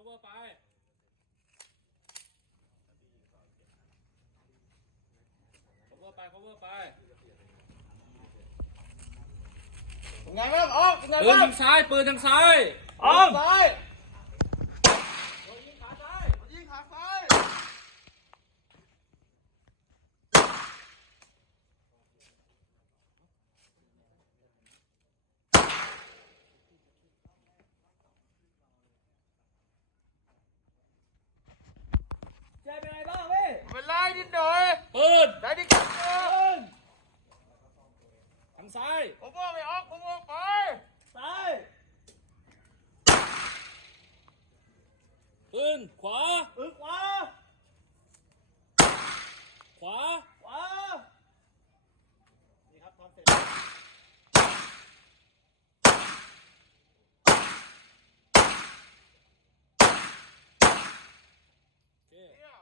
cover ไป cover ไป cover ไปไงบ้างออกไงปืนบ้างทางซ้ายปืนทางซ้ายออกซ้ายยิงขาซ้ายยิงขาซ้าย เจ๊เป็นไงบ้างพี่ เป็นไรนิดหน่อยปืนได้ดิกันเออทางซ้ายผมว่าไม่ออกผมออกไปซ้ายปืนขวาอึกขวา ขวา ขวา นี่ครับทำเสร็จ โอเค เนี่ย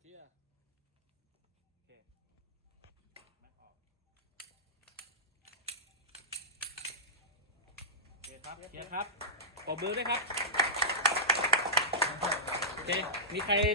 เคลียร์ โอเคครับเคลียร์ครับปรบมือด้วยครับโอเคมีใคร